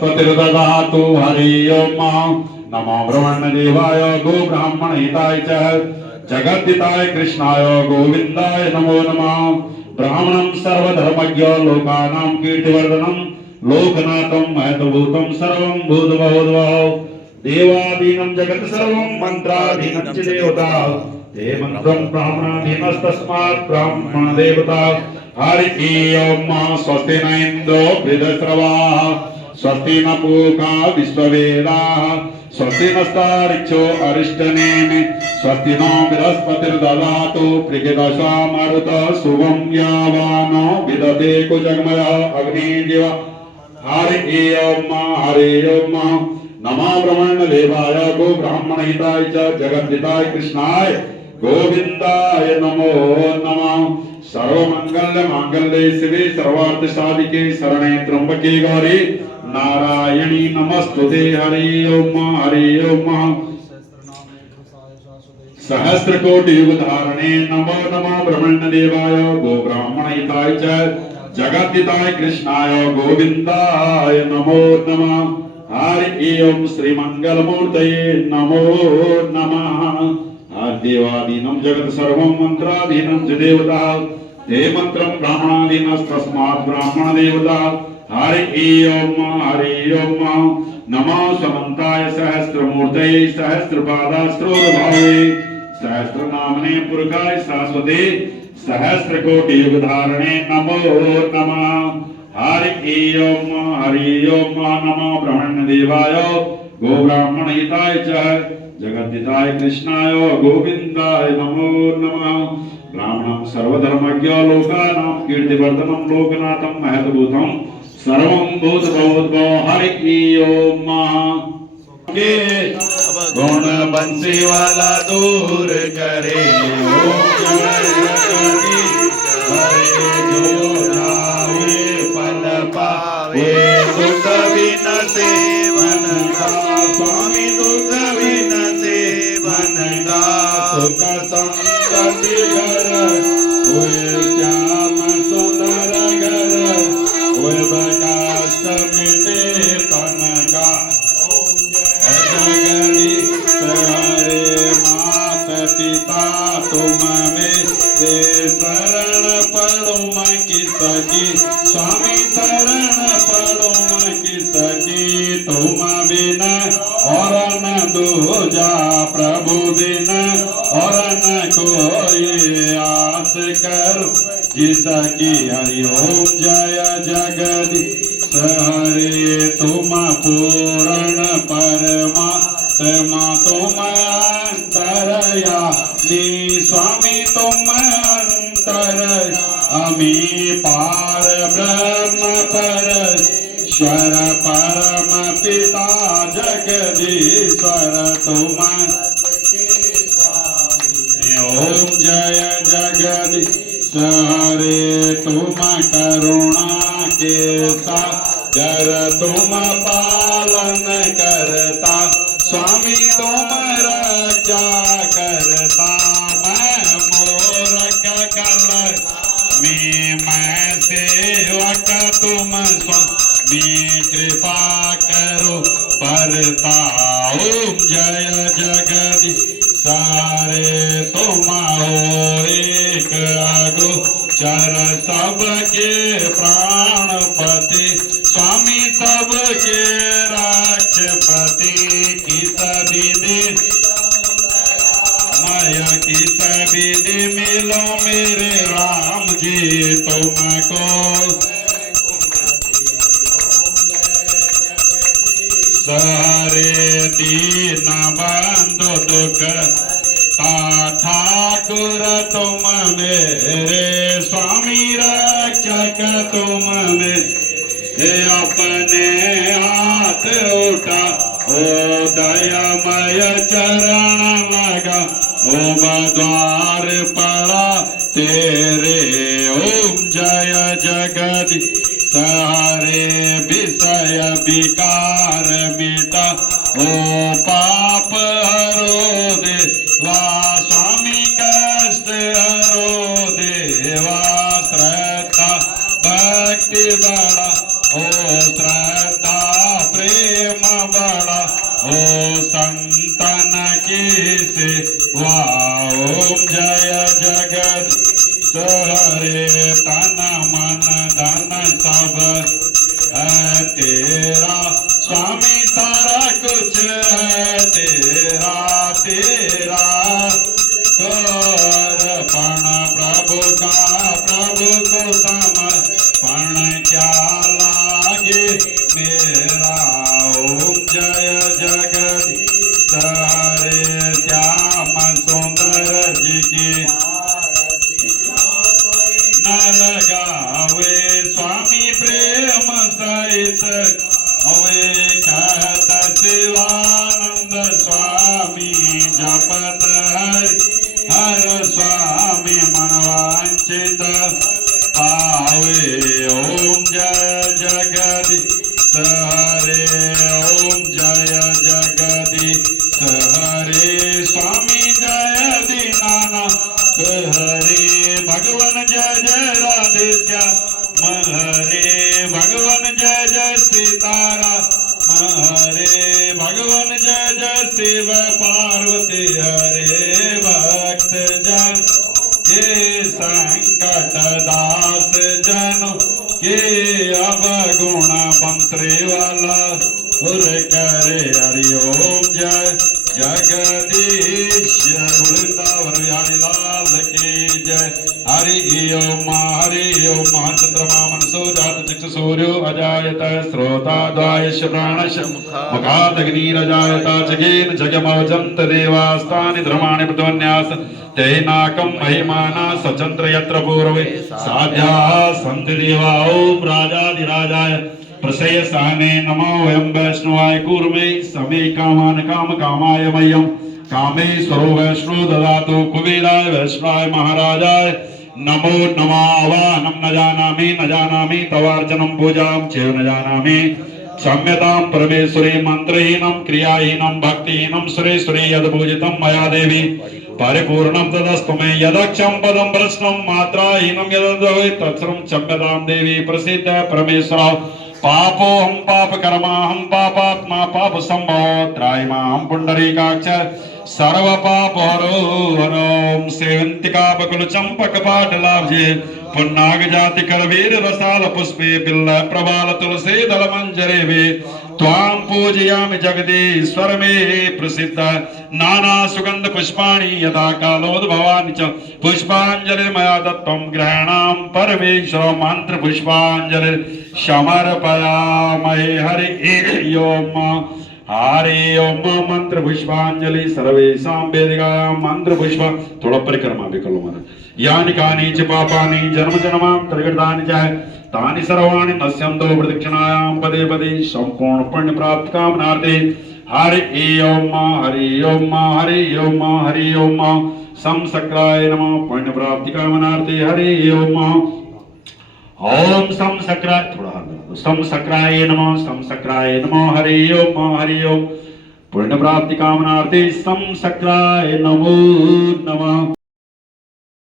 प्रतिर्दधातु हरि ओम नमो ब्रह्मण्यदेवाय गो ब्राह्मण हिताय च जगद्दिताय कृष्णाय गोविंदाय नमो नमः ब्राह्मणं सर्वधर्मज्ञ लोकानां कीर्तिवर्धनं लोकनाथं महतभूतं सर्वं भूतभवद्भव देवादीनं जगत् सर्वं मंत्राधीनं च देवता ते मंत्रं ब्राह्मणाधीनस्तस्मात् ब्राह्मण देवता हरि ओम स्वस्ति न इन्द्रो बृहस्रवाः स्वस्ति न पूषा विश्ववेदाः स्वस्ति नस्तारिक्षो अरिष्टनेमि स्वस्ति नो बृहस्पतिर्दधातु प्रकृतशामरुतः शुभं यावानो विदधे कुजगमयः अग्निर्दिव हरि ओम नमो ब्रह्मण्यदेवाय गो ब्राह्मणहिताय च जगद्दिताय कृष्णाय गोविंदाय नमो नमः सर्वमंगल मांगल्ये शिवे सर्वार्थ साधिके शरणे त्र्यंबके गौरी नारायणी नमस्तुते हरि ओम सहस्र कोटि युग धारणे नमो नमः ब्रह्मण्यदेवाय गो ब्राह्मणहिताय च जगद्दिताय कृष्णाय गोविंदाय नमो नमः हरि ओम श्री मंगल मूर्तये नमो नमः देवादीनं जगत् सर्वं मंत्राधीनं च देवता ते मंत्रं ब्राह्मणाधीनस्तस्मात् ब्राह्मण देवता हरि ओम नमो समन्ताय सहस्रमूर्तये सहस्रपादास्त्रोद्भावे सहस्रनामने पुरुषाय शाश्वते सहस्रकोटि युग धारणे नमो नमः हरि ओम नमो ब्रह्मण्यदेवाय गो ब्राह्मणहिताय च जगद्दिताय कृष्णाय गोविंदाय नमो नमः ब्राह्मणं सर्वधर्मज्ञ लोकानां कीर्तिवर्धनं लोकनाथं महतभूतं सर्वं भूतभवद्भव हरि ओम गुण बंसी वाला दूर करे पावे दुख विन सेवन का स्वामी दुख विन सेवन का सुख संतति घर हुए श्याम सुंदर घर हुए प्रकाश मिटे तन का जगदीश हरे मात पिता तुम में से शरण पड़ो की सकी स्वामी शरण पड़ो की सकी तुम बिना और न दूजा प्रभु बिन और न कोई आस करो जिसकी हरि ओम जय जगदीश हरे तुम पूर्ण परमात्मा तुम अंतरयामी स्वामी तुम अंतर अमी पार ब्रह्म परमेश्वर परम पिता जगदीश्वर तुम ओम जय जगदीश हरे तुम करुणा के सागर तुम पालन करता स्वामी तुम रक्षा करता मैं मूर्ख कल मैं सेवक तुम स्वामी कृपा करो बरता ओम जय जगदीश सारे तुम हो एक अगोचर सबके प्राणपति स्वामी सबके राष्ट्रपति किस विधि माया किस विधि मिलो मेरे राम जी तुमको सारे दीन बंधु दुख ठाकुर तुम मेरे स्वामी रक्षक तुम मेरे अपने हाथ उठा ओ दयामय चरण लगा ओम द्वार पड़ा तेरे ओम जय जगदीश सारे विषय विकार मिटा ओ पाप हरो देवा स्वामी कष्ट हरो देवा श्रद्धा भक्ति बड़ा ओ श्रद्धा वाला उर करे हरि ओम जय जगदीश्वर वृंदावन बिहारी लाल की जय हरि ओम चंद्रमा मनसो जात चक्षु सूर्यो अजायत श्रोताद्वायश प्राणश मुखादग्निरजायत जगेन जगमवजन्त देवास्तानि धर्माणि प्रतोन्यास तेनाकं महिमाना सचन्द्र यत्र पूर्वे साध्याः सन्ति देवा ओम राजाधिराजाय प्रसेयसाने नमो वयं वैष्णवाय कूर्मे समे कामान काम कामाय मह्यं कामेश्वरो वैष्णो ददातु कुबेराय वैष्णवाय महाराजाय नमो नमावाहनं न जानामि तवार्चनं पूजां चैव न जानामि क्षम्यतां परमेश्वरी मंत्रहीनं क्रियाहीनं भक्तिहीनं सुरेश्वरी यद्पूजितं मया देवी परिपूर्णं तदस्तु मे यदक्षं पदं प्रश्नं मात्राहीनं यद्भवेत् तत्सर्वं क्षम्यतां देवी प्रसीद परमेश्वर पापोऽहं पापकर्माहं पापात्मा पापसम्भवो त्रायमाहं पुण्डरीकाक्ष सर्वपापहरो हरों सेवन्तिकाबकुल चंपकपाटलाब्जे पुन्नाग जाति करवीर रसाल पुष्पे बिल्ल प्रबाल तुलसी दल मंजरे वे त्वां पूजयामि जगदीश्वर मे प्रसिद्ध नाना सुगंध पुष्पाणि यदा कालोद्भवानि च पुष्पांजलिर्मया दत्तं ग्रहाणां परमेश्वर मंत्र पुष्पांजलि समर्पयामहे हरि ओम हरि ओम मंत्र पुष्पांजलि सर्वेषां वेदिकायां मंत्र पुष्प थोड़ा परिक्रमा भी कर लो महाराज यानि कानि च पापानि जन्म जन्मान्तरकृतानि च तानि सर्वाणि नश्यन्तो प्रदक्षिणायां पदे पदे संपूर्ण पुण्य प्राप्त कामनार्थे हरि ओम हरि ओम हरि ओम हरि ओम सम सक्राय नमः पुण्य प्राप्ति कामनार्थे हरि ओम ओम सम सक्राय थोड़ा सम सक्राय नमः हरि ओम पुण्य प्राप्ति कामनार्थे सम सक्राय नमो नमः।